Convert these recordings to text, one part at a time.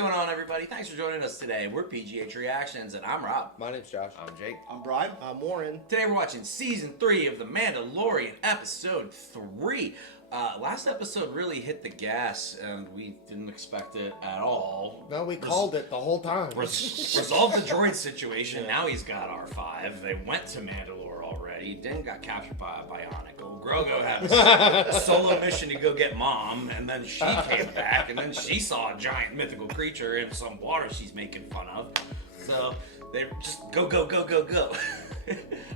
going on, everybody? Thanks for joining us today. We're PGH Reactions, and I'm Rob. My name's Josh. I'm Jake. I'm Brian. I'm Warren. Today we're watching Season 3 of The Mandalorian, Episode 3. Last episode really hit the gas, and we didn't expect it at all. No, we called it the whole time. Resolved the droid situation. Now he's got R5. They went to Mandalore already. Din got captured by a Bionicle. Grogu had a solo mission to go get Mom, and then she came back, and then she saw a giant mythical creature in some water she's making fun of. So they just go.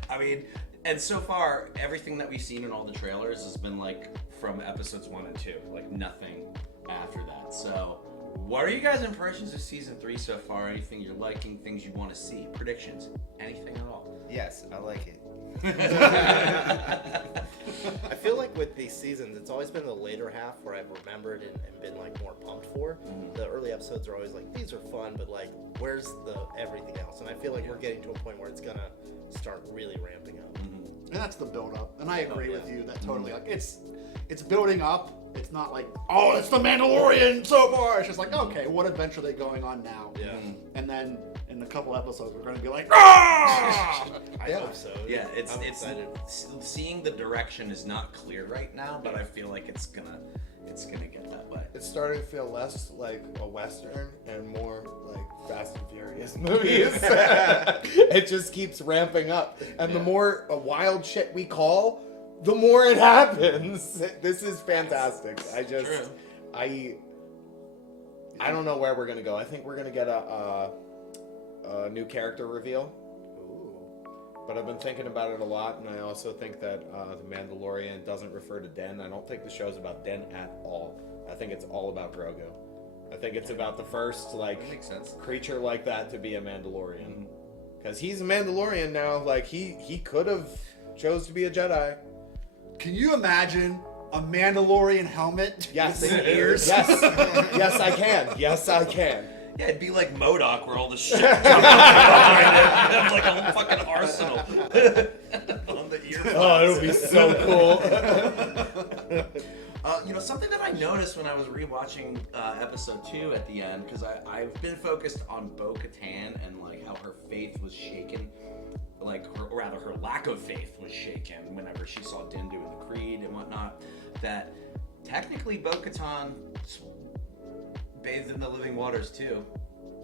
I mean, and so far, everything that we've seen in all the trailers has been like from episodes 1 and 2, like nothing after that. So, what are you guys' impressions of season 3 so far? Anything you're liking, things you want to see, predictions, anything at all? Yes, I like it. I feel like with these seasons, it's always been the later half where I've remembered and been like more pumped for. The early episodes are always like, these are fun, but like, where's the everything else? And I feel like we're getting to a point where it's gonna start really ramping up. And that's the build up. And I agree with you that totally like it's building up. It's not like, oh, it's the Mandalorian so far. It's just like, okay, what adventure are they going on now? Yeah. And then in a couple episodes we're gonna be like, ah! I hope so. Yeah, I'm excited. Seeing the direction is not clear right now, but I feel like it's gonna get that way. It's starting to feel less like a Western and more like Fast and Furious movies. It just keeps ramping up. And the more wild shit we call, the more it happens. This is fantastic. True. I don't know where we're going to go. I think we're going to get a new character reveal. But I've been thinking about it a lot, and I also think that The Mandalorian doesn't refer to Den. I don't think the show's about Den at all. I think it's all about Grogu. I think it's about the first, like, That makes sense. creature like that to be a Mandalorian. Because he's a Mandalorian now. Like, he could have chose to be a Jedi. Can you imagine a Mandalorian helmet Yes. with the ears? Yes. Yes, I can. Yes, I can. Yeah, it'd be like MODOK, where all the shit comes behind it. Have like a fucking arsenal on the ear. Oh, it'll be so cool. Something that I noticed when I was rewatching episode 2 at the end, because I've been focused on Bo-Katan and like how her faith was shaken, or rather her lack of faith was shaken whenever she saw Din doing the Creed and whatnot. That technically Bo-Katan bathed in the living waters too.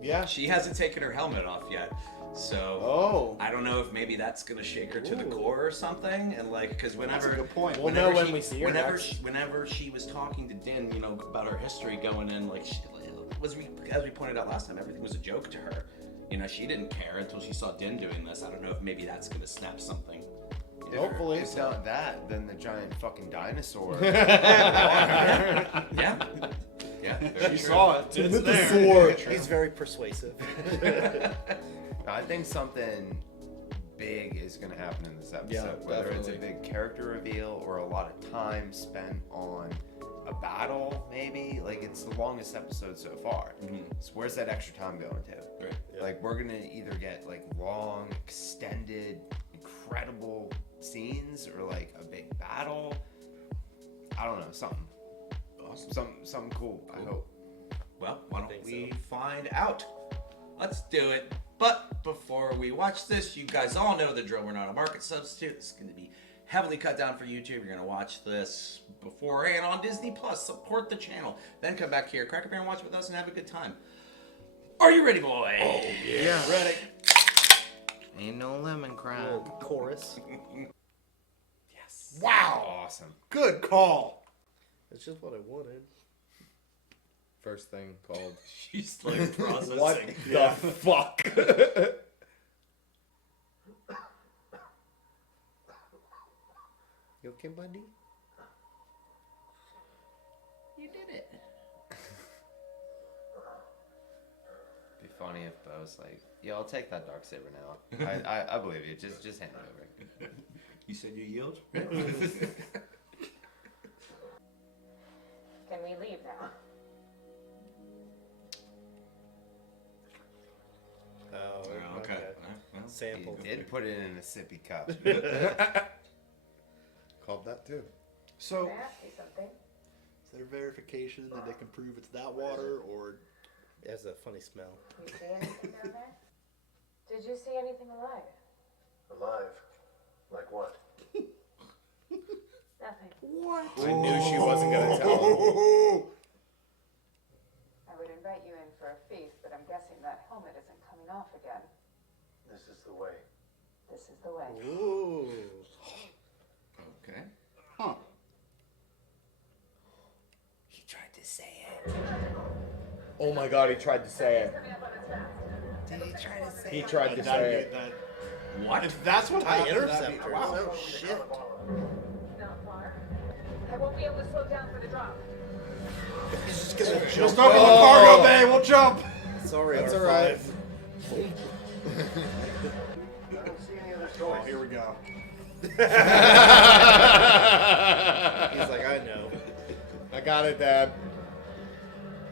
Yeah. She hasn't taken her helmet off yet. So I don't know if maybe that's gonna shake her to the core or something, and like, because whenever That's a good point. We'll know when we see her next. Whenever she was talking to Din, about her history going in, like, as we pointed out last time, everything was a joke to her. She didn't care until she saw Din doing this. I don't know if maybe that's gonna snap something. Hopefully. If not that, then the giant fucking dinosaur. Yeah. You saw it. It's With the there. sword. He's very persuasive. I think something big is going to happen in this episode. Yeah, whether it's a definitely. big character reveal or a lot of time spent on a battle, maybe. Like, it's the longest episode so far. So where's that extra time going to? Right. Yeah. Like, we're going to either get, like, long, extended, incredible scenes or, like, a big battle. I don't know, something. Awesome. Something cool, I hope. Well, why don't think we so. find out? Let's do it. But before we watch this, you guys all know the drill. We're not a market substitute. This is going to be heavily cut down for YouTube. You're going to watch this beforehand on Disney Plus. Support the channel. Then come back here, crack a beer and watch with us and have a good time. Are you ready, boy? Oh, Yeah. Ready. Ain't no lemon crime. Little chorus. Yes. Wow. Awesome. Good call. It's just what I wanted. First thing called. She's like processing. What the fuck? You okay, buddy? You did it. Be funny if I was like, yeah, I'll take that dark saber now. I believe you. Just hand it over. You said you yield? Can we leave now? Oh, Okay. Well, Sample. He did put it in a sippy cup. Called that too. So May I ask you something? is there verification that they can prove it's that water, or It has a funny smell. You see anything down there? Did you see anything alive? Alive? Like what? Nothing. I knew she wasn't gonna tell him. I would invite you in for a feast, but I'm guessing that helmet isn't coming off again. This is the way. This is the way. Ooh. Okay. Huh. He tried to say it. Oh my god, he tried to say it. Did he try to say He it? tried to say it. What? If that's what High happened, interceptors. wow. Oh shit. Not far. I won't be able to slow down for the drop. He's just gonna Just jump. open the cargo bay, we'll jump. Sorry, That's R5. alright. I don't see any other Oh, choice. here we go. He's like, I know. I got it, Dad.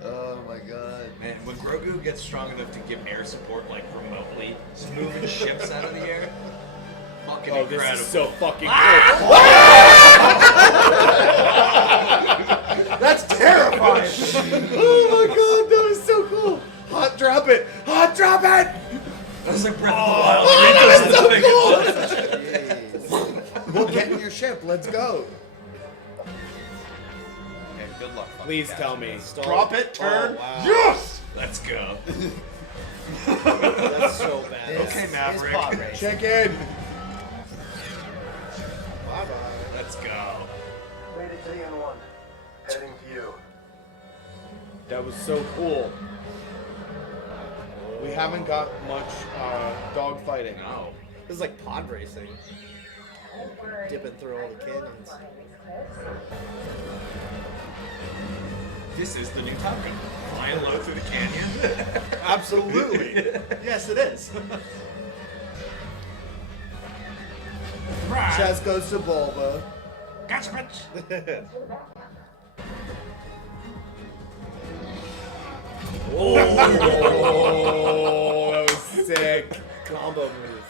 Oh my god. Man, when Grogu gets strong enough to give air support like remotely, just moving ships out of the air, fucking Oh, incredible. this is so fucking That's terrifying. cool. Oh my god, that was so cool. Hot drop it. Hot drop it. That was like Breath of the Wild. Oh, That's so Jeez. Well, get in your ship. Let's go. Okay, good luck. fucking Please guys. tell me. Drop it, turn. Oh, wow. Yes! Let's go. That's so bad. This Okay, is Maverick. pod race. Check in. Bye bye. Let's go. Made it to the N1. Heading to you. That was so cool. We haven't got much dog fighting. No. This is like pod racing. Don't worry. Dipping through all the canyons. Behind these cliffs. This is the new Top Gun. Flying low through the canyon. Absolutely. Yes, it is. Right. Chest goes to Bulba. Gotcha, bitch. Oh, that was sick. Combo move.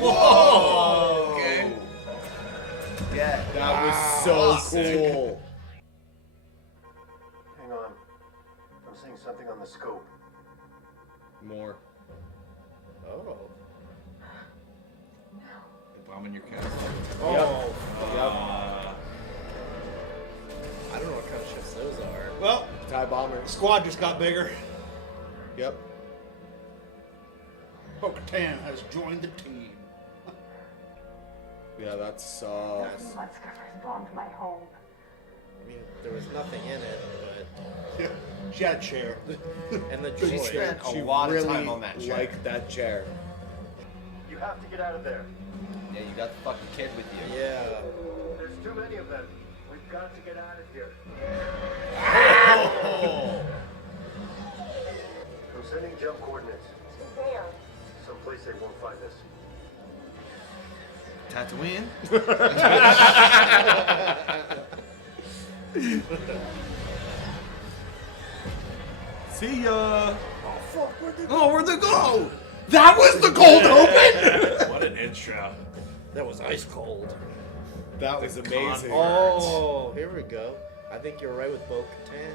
Whoa. Okay. Yeah. That was so Sick. cool. Hang on. I'm seeing something on the scope. More. Oh. Bombing your castle. Oh. Yep. I don't know what kind of ships those are. Well, TIE bomber. squad just got bigger. Yep. Bo-Katan has joined the team. Yeah, that's Let's bombed my home. I mean, there was nothing in it, Yeah, she had a chair. but and the She droid. spent a she lot really of time on that chair. liked that chair. You have to get out of there. Yeah, you got the fucking kid with you. Yeah. There's too many of them. We've got to get out of here. I'm sending jump coordinates. There. Someplace they won't find us. Tatooine? See ya. Oh, where'd they go? That was the cold open? What an intro. That was ice cold. That was amazing. Oh, here we go. I think you're right with Bo-Katan.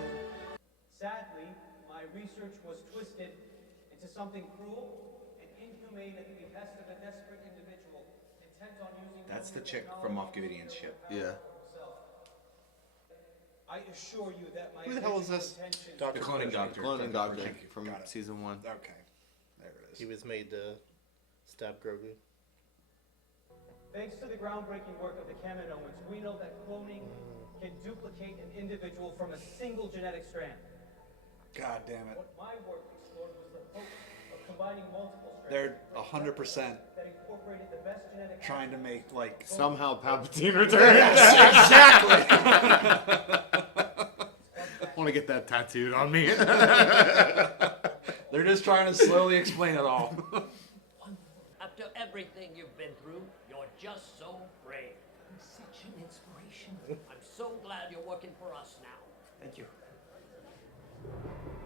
Sadly, my research was twisted into something cruel and inhumane at the behest of a desperate individual intent on using. That's the chick from Moff Gideon's ship. Yeah. I assure you that my Who the hell is original this? intentions- Dr. The cloning Pershing. doctor. Cloning Dr. Doctor Pershing. from Got it. season 1. Okay, there it is. He was made to stab Grogu. Thanks to the groundbreaking work of the Kaminoans, we know that cloning can duplicate an individual from a single genetic strand. God damn it. What my work explored was the hope of combining multiple strands They're 100% that incorporated the best genetic trying to make like. Somehow Palpatine returned. Exactly. I want to get that tattooed on me. They're just trying to slowly explain it all. After everything you've been through, you're just so brave. Such an inspiration. I'm so glad you're working for us now. Thank you.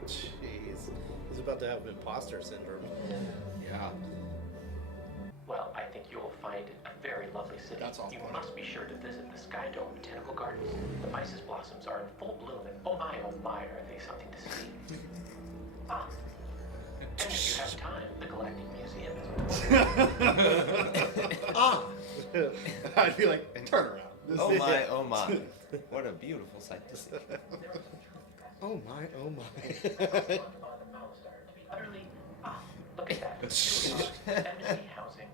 Jeez. He's about to have imposter syndrome. Yeah. Well, I think you will find a very lovely city. That's all. You must be sure to visit the Sky Dome Botanical Gardens. The Isis blossoms are in full bloom, and oh my, are they something to see. Ah, and if you have time, the Galactic Museum is Ah! I'd be like, turn around. Oh my, oh my. What a beautiful sight to see. Oh my, oh my. utterly. Ah, look at that. Embassy housing.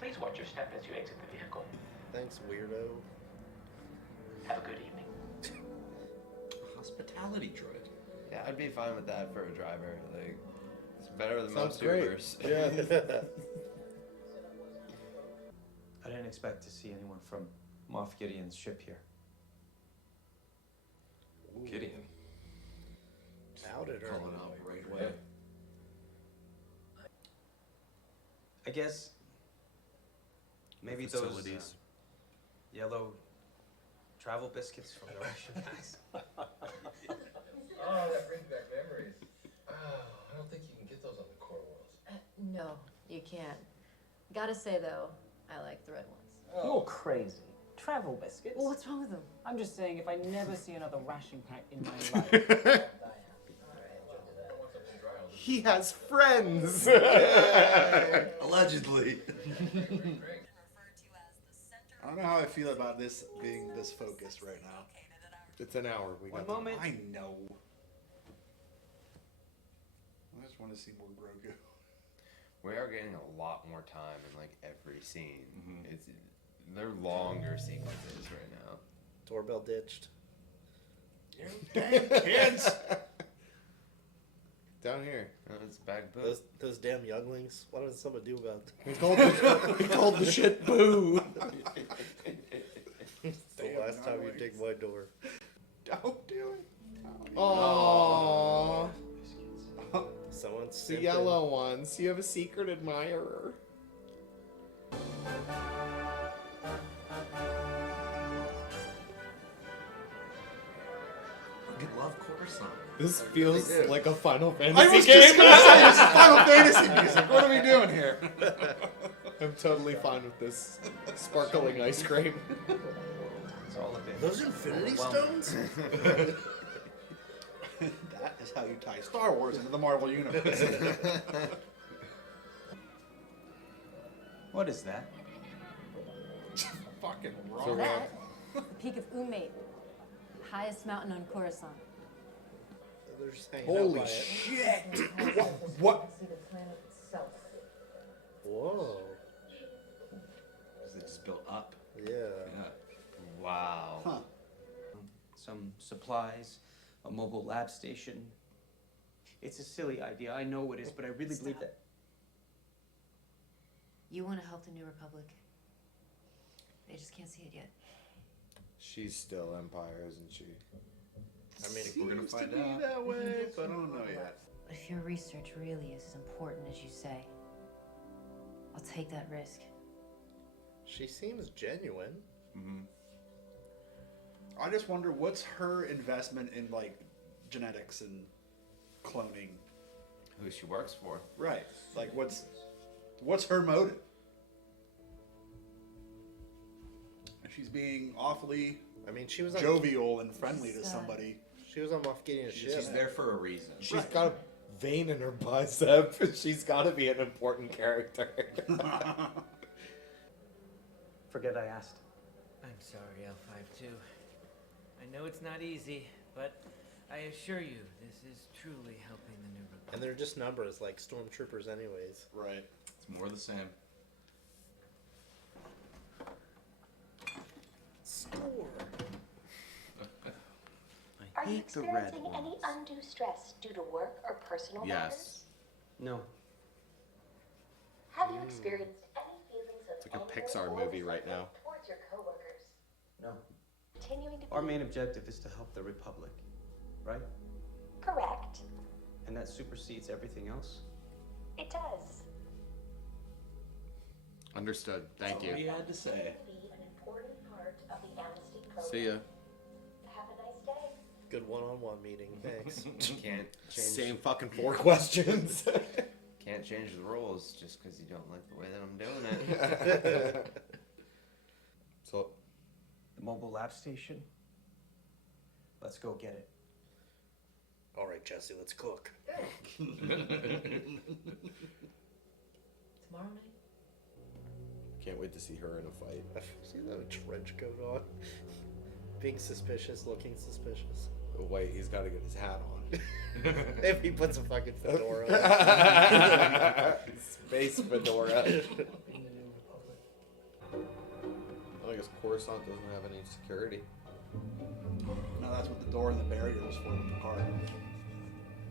Please watch your step as you exit the vehicle. Thanks, weirdo. Have a good evening. Hospitality droid. Yeah, I'd be fine with that for a driver. Like, it's better than Sounds most great. Ubers. Yeah. I didn't expect to see anyone from Moff Gideon's ship here. Gideon. Outed her. Calling out right away. I guess maybe Facilities. those yellow travel biscuits from the ration bags. Oh, that brings back memories. Oh, I don't think you can get those on the core worlds. No, you can't. Gotta say though, I like the red ones. You're crazy. Travel biscuits? Well, what's wrong with them? I'm just saying, if I never see another ration pack in my life. He has friends. Allegedly. I don't know how I feel about this being this focused right now. It's an hour. We got One moment. I know. I just want to see more Grogu. We are getting a lot more time in like every scene. They're longer sequences right now. Doorbell ditched. Damn kids! Down here. Oh, it's back boo. Those damn younglings. What does someone do about them? He called the shit boo. It's the last time you dig my door. Don't do it. Aww. Someone's The simping. yellow ones. You have a secret admirer. I love Coruscant. This feels They do. like a Final I Fantasy was game. just gonna say, this is Final Fantasy music. What are we doing here? I'm totally fine with this sparkling ice cream. It's all a bit. Those Infinity overwhelming. Stones? That is how you tie Star Wars into the Marvel Universe. What is that? Fucking So wrong. That, the peak of Umate, highest mountain on Coruscant. They're just hanging out Holy by it. shit! What? See the planet itself. Whoa. They just built up. Yeah. Yeah. Wow. Huh. Some supplies, a mobile lab station. It's a silly idea, I know it is, but I really believe that. You want to help the New Republic. They just can't see it yet. She's still Empire, isn't she? I mean, Seems we're gonna find to be out. that way, but I don't know yet. If your research really is as important as you say, I'll take that risk. she seems genuine. I just wonder what's her investment in like genetics and cloning. Who she works for. Right. Like what's her motive? She's being awfully I mean, she was on, jovial and friendly to She's, somebody. she was on Moff Gideon's ship. She's there for a reason. She's got a vein in her bicep. She's got to be an important character. Forget I asked. I'm sorry, L52. I know it's not easy, but I assure you, this is truly helping the New Republic. And they're just numbers, like stormtroopers anyways. Right. It's more the same. Score. Are you experiencing any undue stress due to work or personal matters? Yes. No. Have you experienced any feelings of It's like a anger Pixar or movie right now. resentment towards your coworkers? No. Continuing to Our be main objective is to help the Republic, right? correct. And that supersedes everything else? It does. Understood. Thank That's all you. you had to say. Be an important part of the amnesty program. See ya. Have a nice day. Good one-on-one meeting. Thanks. Can't change. Same fucking 4 questions. Can't can't change the rules just because you don't like the way that I'm doing it. So, The mobile lab station? Let's go get it. All right, Jesse, let's cook. Tomorrow night? can't wait to see her in a fight. See that trench coat on? Being suspicious, looking suspicious. Oh, wait, he's got to get his hat on. If he puts a fucking fedora on. Space fedora. I guess Coruscant doesn't have any security. No, that's what the door and the barrier was for with the car.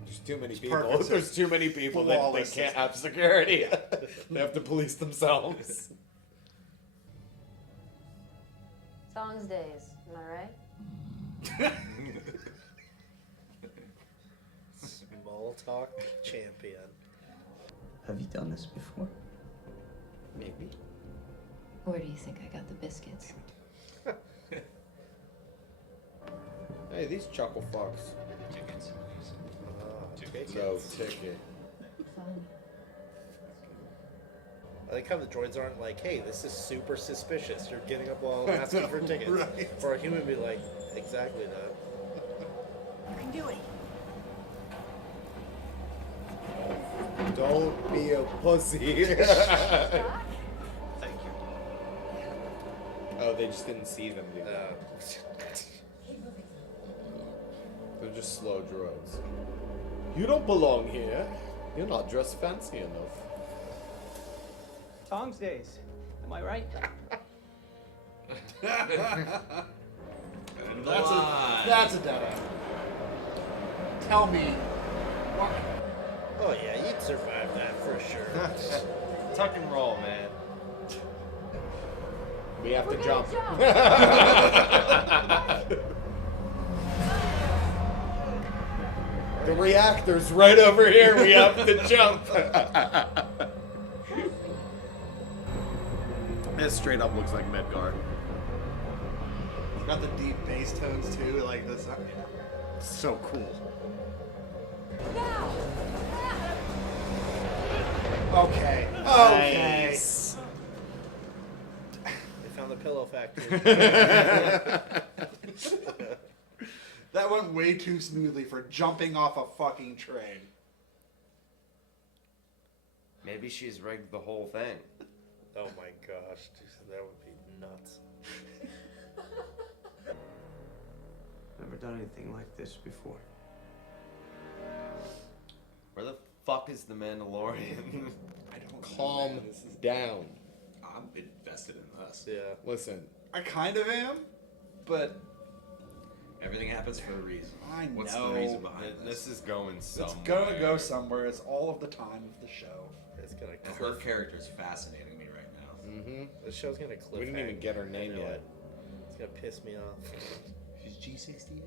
There's too many It's people. perfect. There's too many people that they Flawless. can't have security. They have to police themselves. Songs days, am I right? Small talk champion. Have you done this before? Maybe. Where do you think I got the biscuits? Hey, these chuckle fucks. Tickets. No ticket. I like how the droids aren't like, hey, this is super suspicious. You're getting up while asking for tickets. Right. For a human to be like, exactly that. You can do it. Don't be a pussy. Thank you. Oh, they just didn't see them do that. They're just slow droids. You don't belong here. You're not dressed fancy enough. Tongs days, am I right? That's a dead end. Tell me what? Oh yeah, you'd survive that for sure. Tuck and roll, man. We have to jump. The reactor's right over here. We have to jump. This straight up looks like Midgar. It's got the deep bass tones too, like this. So cool. Okay. Okay. Nice. They found the pillow factory. That went way too smoothly for jumping off a fucking train. Maybe she's rigged the whole thing. Oh my gosh, that would be nuts. Never done anything like this before. Where the fuck is the Mandalorian? I don't Calm down. I'm invested in this. Yeah. Listen. I kind of am, but Everything happens for a reason. I What's know. the reason behind This is going somewhere. It's gonna go somewhere. It's all of the time of the show. It's gonna And her character's fascinating me right now. Mm-hmm. The show's gonna cliff. We didn't even get her name yet. It's gonna piss me off. She's G68.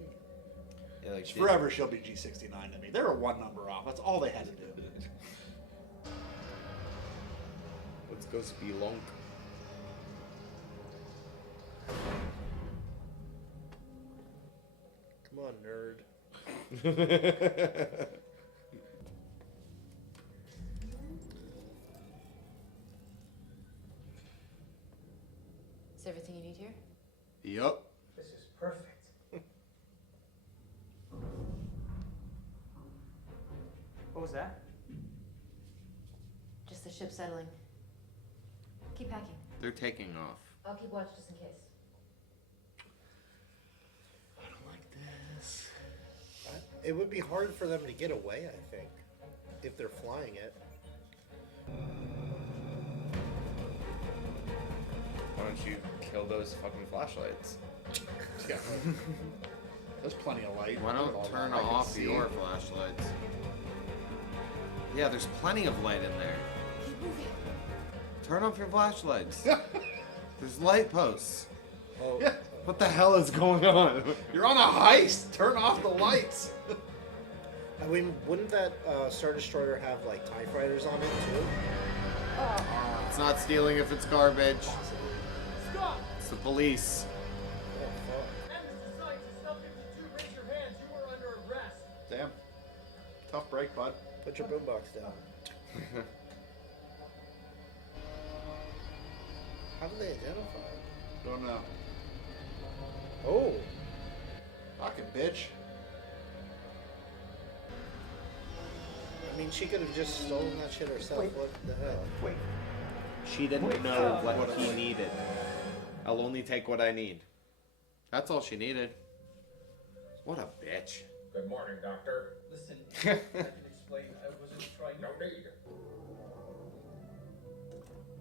Yeah, like Forever she'll be G69 to me. They were one number off. That's all they had to do. Let's go spelunk. Come on, nerd. Is everything you need here? Yup. This is perfect. What was that? Just the ship settling. Keep packing. They're taking off. I'll keep watch just in case. I don't like this. It would be hard for them to get away, I think, if they're flying it. Why don't you kill those fucking flashlights? Yeah. There's plenty of light. Why don't turn I can off see. your flashlights? Yeah, there's plenty of light in there. Keep moving. Turn off your flashlights. There's light posts. Oh, Yeah. What the hell is going on? You're on a heist. Turn off the lights. I mean, wouldn't that Star Destroyer have like TIE fighters on it too? It's not stealing if it's garbage. Stop! It's the police. Oh, fuck. Mr. Scientist, Sub 52, raise your hands. You are under arrest. Damn. Tough break, bud. Put your boombox down. How do they identify her? Don't know. Oh. Fucking bitch. I mean, she could have just stolen that shit herself. What the hell? Wait. She didn't know what he needed. I'll only take what I need. That's all she needed. What a bitch. Good morning, Doctor. Listen, I can explain. I wasn't trying. No need.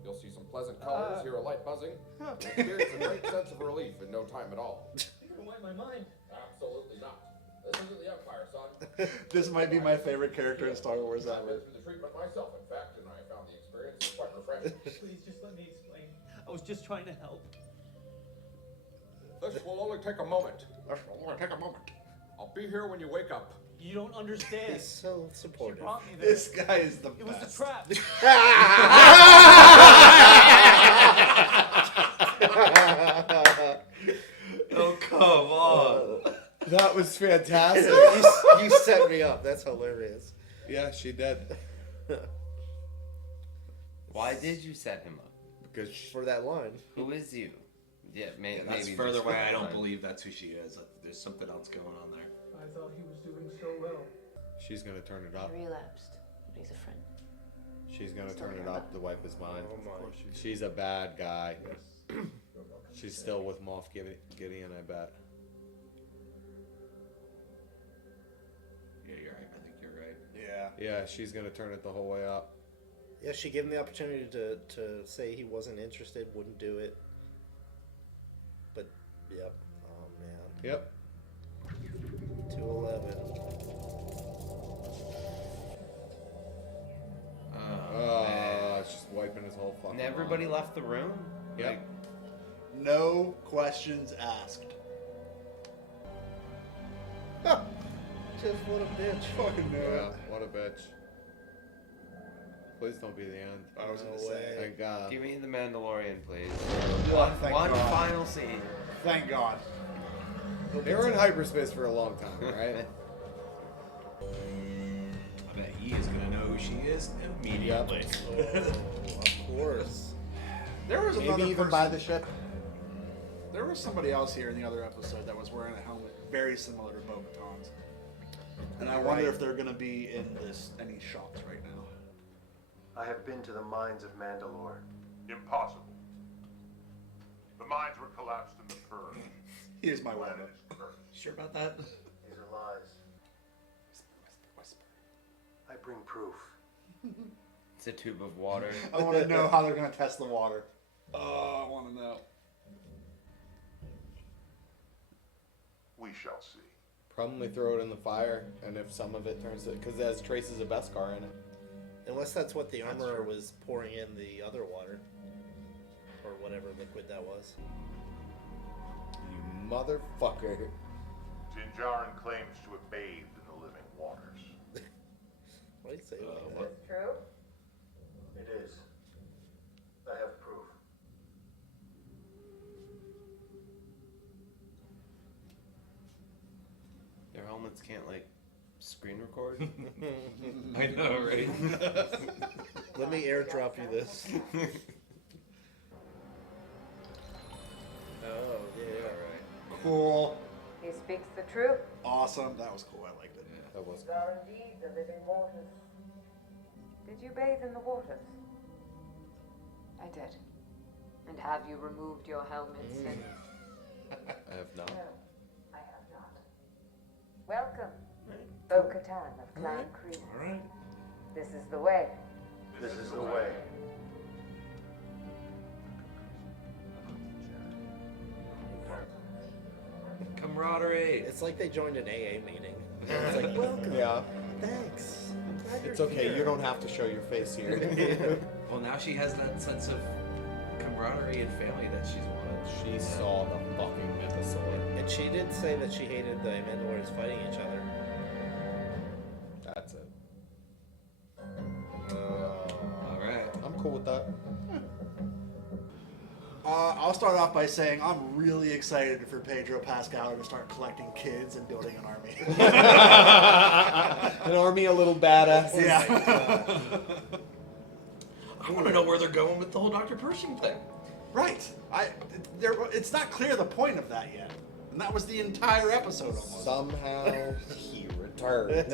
You'll see some pleasant colors, hear a light buzzing, and experience a great sense of relief in no time at all. You're gonna wipe my mind. Absolutely not. This isn't the Empire, son. This might be my favorite character in Star Wars I've ever. been through the treatment myself, in fact, and I found the experience quite refreshing. Please just let me explain. I was just trying to help. This will only take a moment. This will only take a moment. I'll be here when you wake up. You don't understand. He's so supportive. She brought me there. This guy is the It was best. a trap. Oh, come on. That was fantastic. You set me up. That's hilarious. Yeah, she did. Why did you set him up? Because for that line. Who is you? Yeah, That's maybe further just why I for don't fun. believe that's who she is. There's something else going on there. I thought he was doing so well. She's gonna turn it up. He relapsed, but he's a friend. She's gonna turn it up to wipe his mind. Oh my. She's a bad guy. She's still with Moff Gideon, I bet. Yeah, you're right. I think you're right. Yeah. Yeah, she's gonna turn it the whole way up. Yeah, she gave him the opportunity to say he wasn't interested, wouldn't do it. But, yep. Oh, man. Yep. 211. It's just wiping his whole fucking And everybody mind. left the room? Yep. Like, No questions asked. Just what a bitch. Fucking Yeah, what a bitch. Please don't be the end. I was gonna No say. way. Thank God. give me the Mandalorian, please. Thank One God. final scene. Thank God. They were in hyperspace for a long time, right? I bet he is gonna know who she is immediately. Of course. There was Maybe another even person. by the ship. There was somebody else here in the other episode that was wearing a helmet very similar to Bo-Katan's. And I wonder if they're going to be in any shots right now. I have been to the mines of Mandalore. Impossible. The mines were collapsed in the Purge. Here's my Planet weapon. is cursed. Sure about that? These are lies. I bring proof. It's a tube of water. I want to know how they're going to test the water. Oh, I want to know. We shall see. Probably throw it in the fire, and if some of it turns it, because it has traces of Beskar in it. Unless that's what the armorer was pouring in the other water. Or whatever liquid that was. You motherfucker. Din Djarin claims to have bathed in the living waters. Why do you say like Is this true? It is. I have proof. Their helmets can't, like, screen record? I know, right? Let me airdrop you this. Oh, yeah, alright. Cool. He speaks the truth. Awesome. That was cool. I liked it. That was These are indeed the living waters. Did you bathe in the waters? I did. And have you removed your helmets since? I have not. No, I have not. Welcome, Bo-Katan of Clan Creed. Alright. This is the way. This is the way. Camaraderie. It's like they joined an AA meeting. It's like, welcome. Yeah. Thanks. I'm glad It's you're okay, here. you don't have to show your face here. Well, now she has that sense of camaraderie and family that she's wanted. She saw the fucking mythosaur. And she did say that she hated the Mandalorians fighting each other. That's it. Alright. I'm cool with that. I'll start off by saying I'm really excited for Pedro Pascal to start collecting kids and building an army. army of little badass. Yeah. I want to know where they're going with the whole Dr. Pershing thing. Right. It's not clear the point of that yet. And that was the entire episode almost. Somehow he returned. It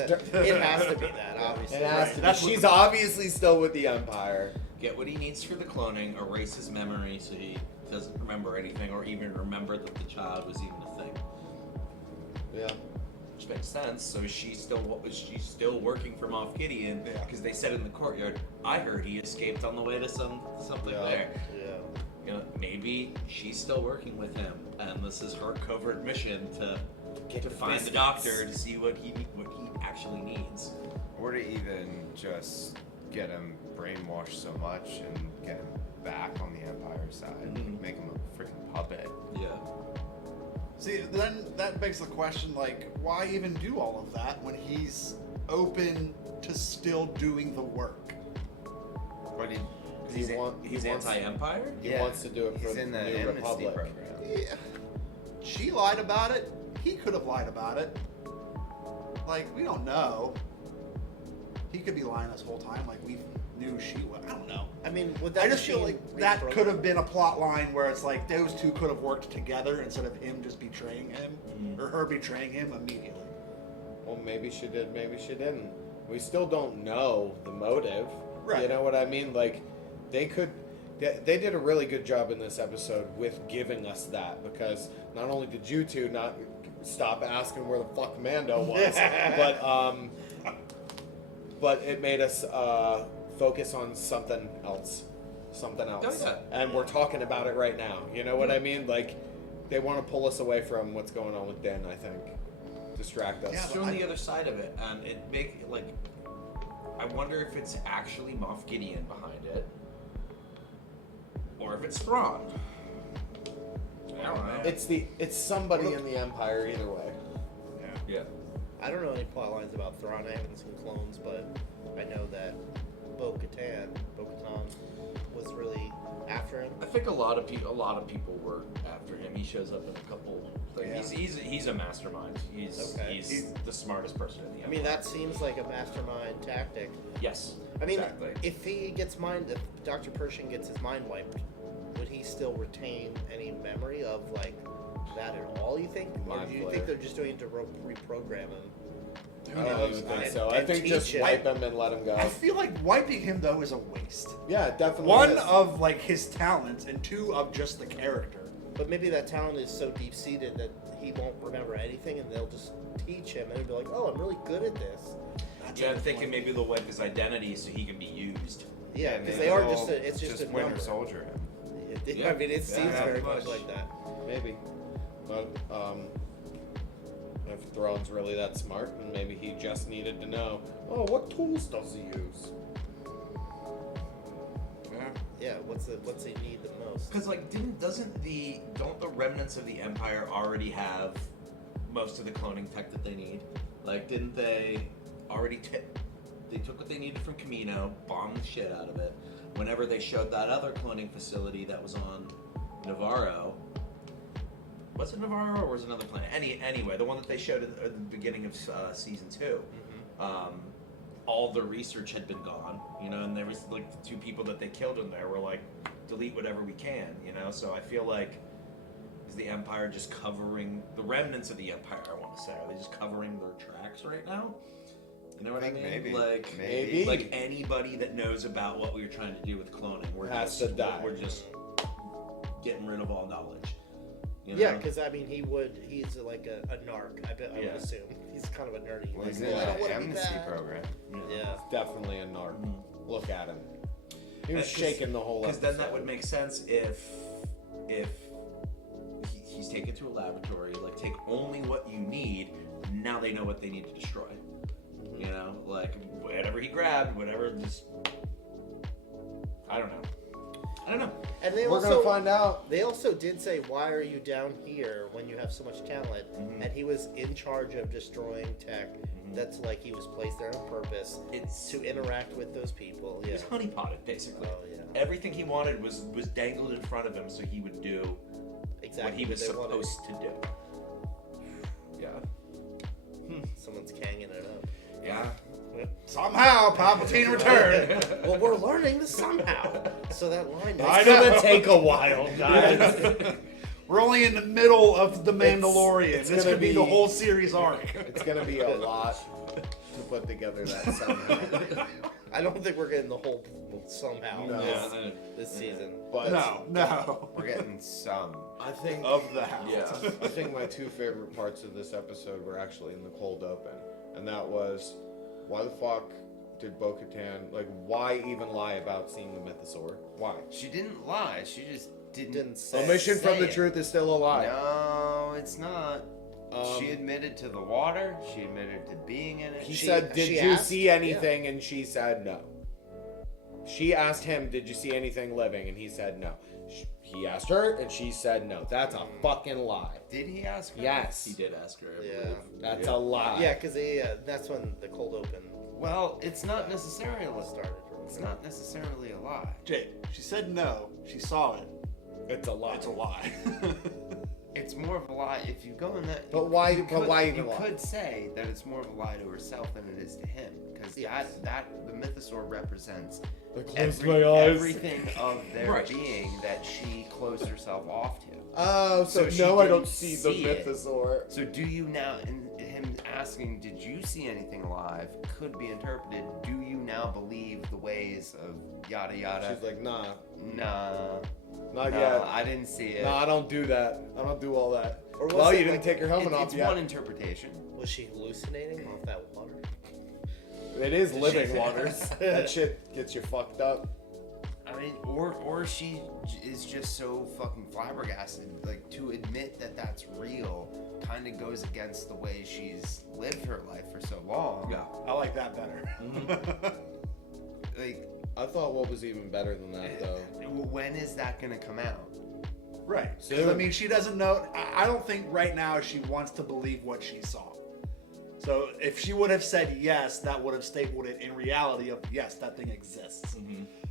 has to be that, obviously. It has to be. She's obviously still with the Empire. Get what he needs for the cloning, erase his memory so he doesn't remember anything or even remember that the child was even a thing. Yeah. Which makes sense. So she's still working for Moff Gideon because they said in the courtyard, I heard he escaped on the way to something there. Yeah. You know, maybe she's still working with him, and this is her covert mission to find the doctor to see what he actually needs, or to even just get him brainwashed so much and get him back on the Empire side, make him a freaking puppet. Yeah. See, then that begs the question, like, why even do all of that when he's open to still doing the work? But he's anti-Empire? He wants to do it for he's the in the New amnesty Republic. program. Yeah. She lied about it. He could have lied about it. Like, we don't know. He could be lying this whole time. Like, we knew she was. I don't know. I mean, would that I just feel machine like that reprogram- could have been a plot line where it's like those two could have worked together instead of him just betraying him or her betraying him immediately. Well, maybe she did, maybe she didn't. We still don't know the motive. Right. You know what I mean? Like, they did a really good job in this episode with giving us that, because not only did you two not stop asking where the fuck Mando was, but it made us focus on something else. Oh, yeah. And we're talking about it right now. You know what I mean? Like, they want to pull us away from what's going on with Den, I think. Distract us. Yeah, showing the other side of it, and I wonder if it's actually Moff Gideon behind it, or if it's Thrawn. I don't know. It's somebody in the Empire either way. Yeah. I don't know any plot lines about Thrawn. I haven't seen clones, but I know that Bo-Katan was really after him. I think a lot of people were after him. He shows up in a couple things. Yeah. He's a mastermind. He's the smartest person in the Empire. I mean, that seems like a mastermind tactic. Yes. I mean, exactly. if Dr. Pershing gets his mind wiped, would he still retain any memory of like that at all? You think, or do you think they're just doing it to reprogram him? I don't even think so. I think just wipe him and let him go. I feel like wiping him though is a waste. Yeah, definitely. One is. of like his talents, and two of just the character. But maybe that talent is so deep seated that he won't remember anything, and they'll just teach him, and he'll be like, "Oh, I'm really good at this." I'm thinking maybe they'll wipe his identity so he can be used. Yeah, because they are it's just a Winter number. Soldier him. I mean, it seems very much like that. Maybe. But if Thrawn's really that smart, then maybe he just needed to know, oh, what tools does he use? Yeah, what's he need the most? Because like, don't the remnants of the Empire already have most of the cloning tech that they need? Like, didn't they already they took what they needed from Camino, bombed the shit out of it. Whenever they showed that other cloning facility that was on Navarro, was it Navarro or was it another planet? Anyway, the one that they showed at the beginning of season 2, all the research had been gone, and there was like the two people that they killed in there were like, delete whatever we can, So I feel like, is the Empire just covering the remnants of the Empire? I want to say, are they just covering their tracks right now? You know what I mean? Maybe. Maybe. Like anybody that knows about what we were trying to do with cloning, we're just getting rid of all knowledge. Yeah, because I mean, he's like a narc. I would assume he's kind of a nerdy. Well, he's in the amnesty program. Yeah, definitely a narc. Look at him. He was shaking the whole episode. Because then that would make sense if he's taken to a laboratory, like take only what you need. Now they know what they need to destroy. Like whatever he grabbed, whatever. Just I don't know. And we're gonna find out. They also did say, "Why are you down here when you have so much talent?" And he was in charge of destroying tech. That's like he was placed there on purpose. It's to interact with those people. He was honeypotted, basically. Oh yeah. Everything he wanted was dangled in front of him, so he would do what he was supposed to do. Yeah. Someone's kanging it up. Yeah. Somehow, Palpatine returned. Well, we're learning this somehow. So that line. It's gonna take a while, guys. We're only in the middle of the Mandalorian. It's This gonna could be the whole series arc. It's gonna be a lot to put together that somehow. I don't think we're getting the whole somehow No. this season. But No. We're getting some. I think Of the house. Yeah, I think my two favorite parts of this episode were actually in the cold open, and that was why the fuck did Bo-Katan, like, why even lie about seeing the mythosaur? Why? She didn't lie. She just didn't say Omission from the it. truth is still a lie. No, it's not. She admitted to the water. She admitted to being in it. He said, "Did you see anything?" And she said no. She asked him, "Did you see anything living?" And he said no. He asked her, and she said no. That's a fucking lie. Did he ask her? Yes. He did ask her. I Yeah. believe. That's a lie. Yeah, because that's when the cold open. Well, it's not necessarily started. It's not necessarily a lie. Jake, she said no. She saw it. It's a lie. It's a lie. It's more of a lie if you go in that. But why? You But why could, even you lie? could say that it's more of a lie to herself than it is to him, because that the mythosaur represents I closed my eyes. everything of their Right. being that she closed herself off to. Oh, so she no, I didn't don't see the it. mythosaur. So do you now? And him asking, "Did you see anything alive?" could be interpreted. Do you now believe the ways of yada yada? She's like, nah, Nah. not No, yet. I didn't see it. No, I don't do that. I don't do all that. Or was Well, it you didn't like- take your helmet off It's yet. one interpretation. Was she hallucinating off that water? It is Did living she- waters. That shit gets you fucked up. I mean, or she is just so fucking flabbergasted. Like, to admit that that's real kind of goes against the way she's lived her life for so long. Yeah. I like that better. Like, I thought what was even better than that, though. when is that gonna come out? Right. 'Cause, Soon. I mean, she doesn't know. I don't think right now she wants to believe what she saw. So if she would have said yes, that would have stapled it in reality of yes, that thing exists.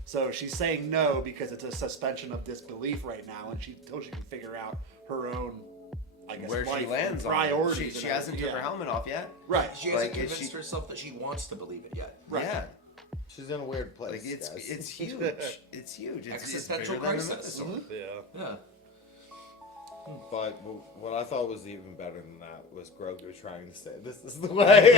So she's saying no because it's a suspension of disbelief right now, and until she can figure out her own, I guess, Where life she lands and on it. priorities. She and hasn't took everything. her helmet off yet. Right. She hasn't Like, is convinced she- herself that she wants to believe it yet. Right. Yeah. She's in a weird place. Like, it's guys. it's huge. It's huge. It's Existential bigger than the crisis. mythosaur. Yeah. Yeah. But what I thought was even better than that was Grogu trying to say, "This is the way."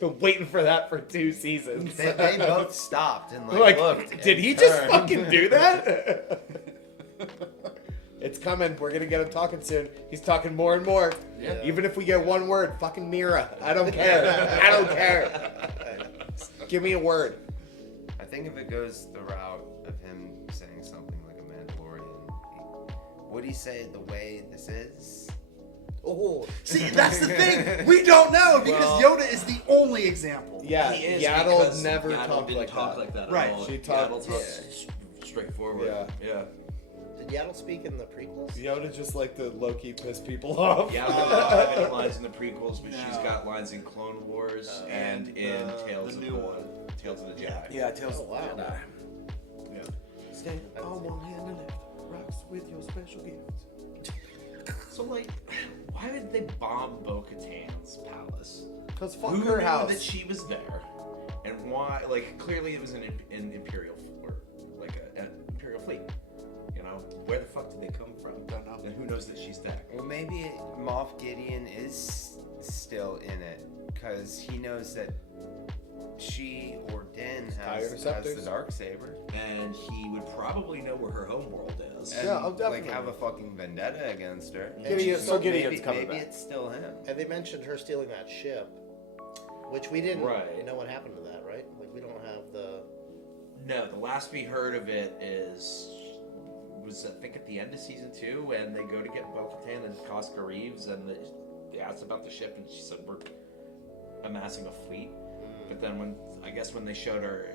Been waiting for that for 2 seasons. They both stopped and like looked. Did and he just turned. fucking do that? It's coming. We're gonna get him talking soon. He's talking more and more. Yeah. Even if we get one word, fucking Mira. I don't care. I don't care. Give me a word. I think if it goes the route of him saying something like a Mandalorian, would he say it the way this is? Oh, See, that's the thing. We don't know because Well- Yoda is the only example. Yeah, He is Yaddle because never Yaddle talked didn't like talk that. like that at Right. all. She talked- Yaddle talks straightforward. Yeah. Did Yaddle speak in the prequels? Yoda just like to low-key piss people off. Yaddle doesn't have any lines in the prequels, but she's No. got lines in Clone Wars and in Tales the of new one. Tales of the Jedi. Yeah, Tales Oh, wow. Yeah. Stand on one hand and left, rocks with your special gifts. So like, why did they bomb Bo-Katan's palace? Cause fuck Who her knew house. that she was there, and why? Like, clearly it was an Imperial or like an Imperial fleet. You know, where the fuck did they come from? Don't know. And who knows that she's there? Well, maybe Moff Gideon is still in it because he knows that she or Din has the Darksaber. And he would probably know where her homeworld is. And, Yeah, oh, definitely. like have a fucking vendetta against her. Gideon- so Gideon's maybe, coming maybe back. it's still him. And they mentioned her stealing that ship, which we didn't Right. know what happened to that, right? Like we don't have the. No, the last we heard of it was I think at the end of season 2 when they go to get Bo-Katan and Costco Reeves and they asked about the ship and she said we're amassing a fleet. But then when they showed her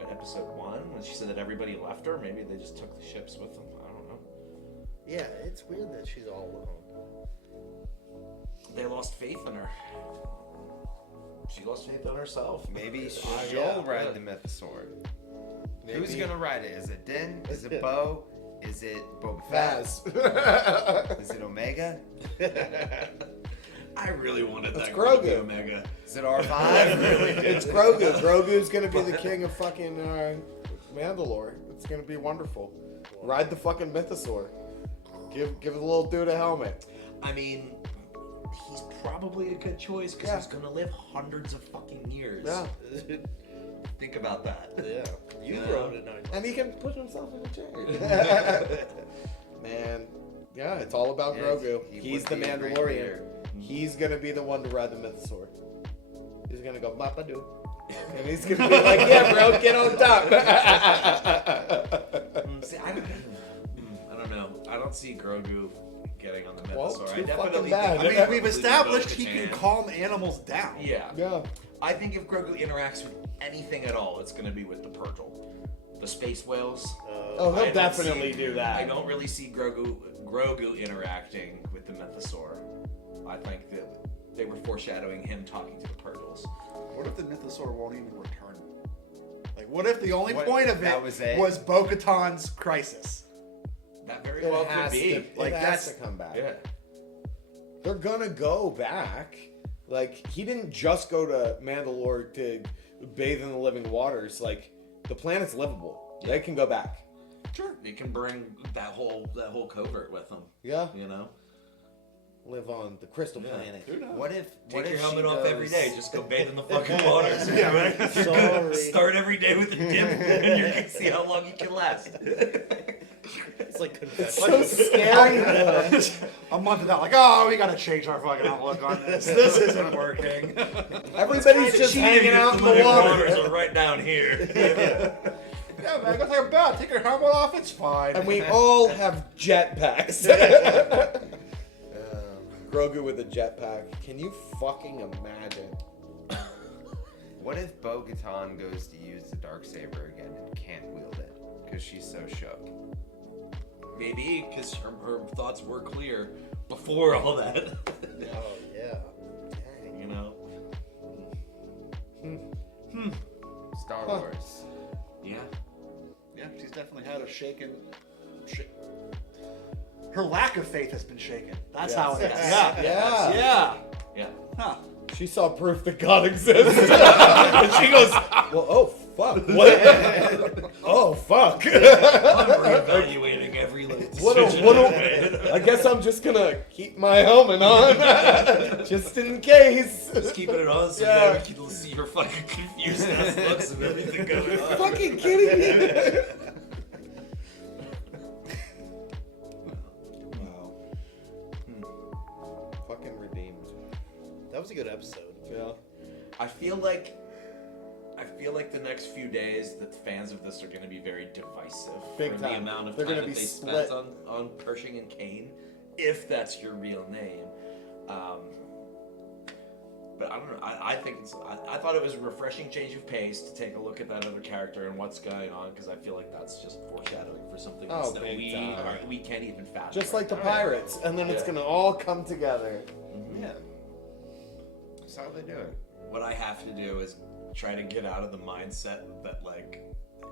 at episode 1 when she said that everybody left her, maybe they just took the ships with them. I don't know. Yeah, it's weird that she's all alone. They lost faith in her. She lost faith in herself. Maybe Yeah. she'll ride the Mythosaur. Who's Maybe. gonna ride it? Is it Din? Is it Bo? Is it Boba Faz. Fett? Is it Omega? I really wanted It's that Grogu. Omega. Is it R5? Really? It's Grogu. Grogu's gonna be the king of fucking Mandalore. It's gonna be wonderful. Ride the fucking mythosaur. Give the little dude a helmet. I mean, he's probably a good choice because he's gonna live hundreds of fucking years. Yeah. Think about that. Yeah. You rode it nice. And he can put himself in a chair. Man, yeah, it's all about Grogu. He's the Mandalorian. He's gonna be the one to ride the mythosaur. He's gonna go Mapadu. And he's gonna be like, yeah, bro, get on top. See, I don't know. I don't see Grogu getting on the mythosaur. Well, I too definitely fucking think bad. I mean, we've established he can Bo-Katan. calm animals down. Yeah. I think if Grogu interacts with anything at all, it's going to be with the Purgle. The space whales. Oh, he'll I don't definitely do that. I don't really see Grogu interacting with the mythosaur. I think that they were foreshadowing him talking to the Purgles. What if the mythosaur won't even return? Like, what if the only What- point of that it was it? was Bo-Katan's crisis? That very It well has could be. to- Like, it has that's- to come back. Yeah. They're gonna go back. Like, he didn't just go to Mandalore to bathe in the living waters. Like, the planet's livable. They can go back. Sure. They can bring that whole covert with them. Yeah. You know? Live on the crystal planet. What if Take your she helmet off every goes- day. Just go bathe in the fucking waters. Yeah, right? You're gonna Sorry. start every day with a dip, and you're gonna see how long you can last. It's like So scary. A month and out, like, oh, we gotta change our fucking outlook on this. This isn't working. Everybody's just hanging out in the waters are water. right down here. Yeah, man, go take a bath. Take your helmet off. It's fine. And we all have jetpacks. Grogu with a jetpack. Can you fucking imagine? What if Bo-Katan goes to use the Darksaber again and can't wield it because she's so shook? Maybe because her thoughts were clear before all that. Oh, yeah. Dang. You know. Star Wars. Yeah. Yeah, she's definitely had a shaken. Her lack of faith has been shaken. That's how it is. Yeah. Yeah. Yeah. Yeah. Huh. She saw proof that God exists. And she goes, well, oh, fuck. What? Oh, fuck. I'm reevaluating every decision I've made. I guess I'm just going to keep my helmet on. Just in case. Just keeping it on so Yeah. that we can see her fucking confused ass looks and everything going on. Fucking kidding me? Wow. Fucking redeemed. That was a good episode. Yeah. I feel like the next few days that fans of this are going to be very divisive Big for the time. amount of They're time gonna that be they split. spent on Pershing and Kane, if that's your real name. But I don't know. I think I thought it was a refreshing change of pace to take a look at that other character and what's going on, because I feel like that's just foreshadowing for something else that big time. we can't even fathom. Just like the right pirates. And then it's Yeah. going to all come together. Yeah. That's how they do it. What I have to do is try to get out of the mindset that like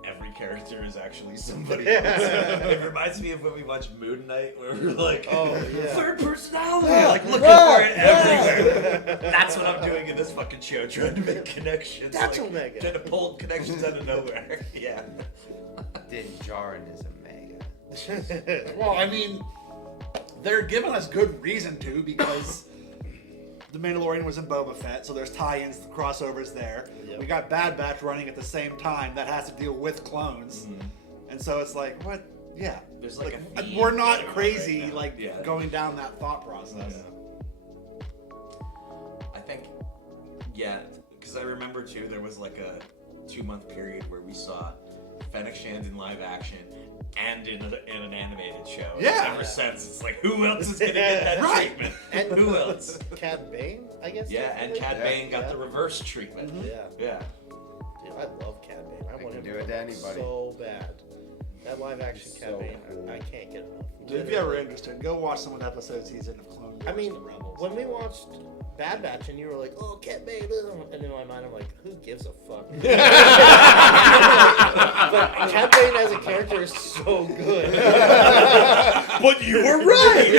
every character is actually somebody else. It reminds me of when we watched Moon Knight, where we were like, third personality, like looking for it everywhere. That's what I'm doing in this fucking show, trying to make connections. That's like, Omega. Trying to pull connections out of nowhere. Yeah. Din Djarin is Omega. Well, I mean, they're giving us good reason to, because the Mandalorian was in Boba Fett, so there's tie-ins, crossovers there. Yep. We got Bad Batch running at the same time that has to deal with clones, and so it's like, what? Yeah, There's like a theme we're not going on crazy, right now. like Yeah. going down that thought process. I think, yeah, because I remember too, there was like a 2-month period where we saw Fennec Shand in live action and in an animated show. Yeah. Ever since, it's like, who else is gonna get that Right. treatment? And who else? Cad Bane, I guess. Yeah, and Cad Bane got the reverse treatment. Yeah. Yeah. Dude, I love Cad Bane. I want can him do it to anybody. so bad. That live action He's Cad so Bane, cool. I can't get enough. If you're ever interested, go watch some of the episodes he's in of Clone Wars. I mean, The Rebels. when we watched Bad Batch and you were like, oh, Cad Bane, and in my mind I'm like, who gives a fuck? But Cad Bane as a character is so good. But you were right!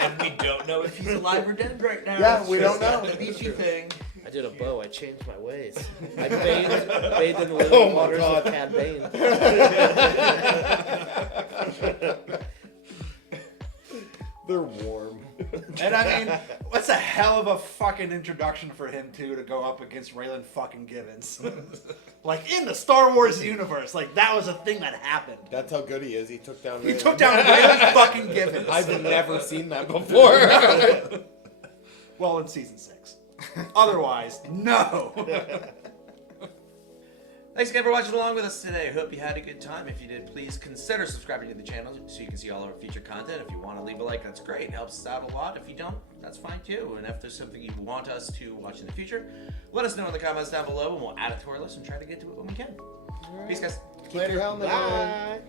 And we don't know if he's alive alive or dead right now. Yeah, It's we just don't know. The beachy thing. I did a bow. I changed my ways. I bathed in the living Oh my waters God. of Cad Bane. They're warm. And I mean, what's a hell of a fucking introduction for him too to go up against Raylan fucking Givens. Like in the Star Wars universe, like that was a thing that happened. That's how good he is. He took down. He Raylan. took down Raylan fucking Givens. I've never seen that before. Well, in season 6. Otherwise, no. Thanks again for watching along with us today. I hope you had a good time. If you did, please consider subscribing to the channel so you can see all our future content. If you want to leave a like, that's great. It helps us out a lot. If you don't, that's fine too. And if there's something you want us to watch in the future, let us know in the comments down below and we'll add it to our list and try to get to it when we can. Peace, guys. Later, helmet. Bye.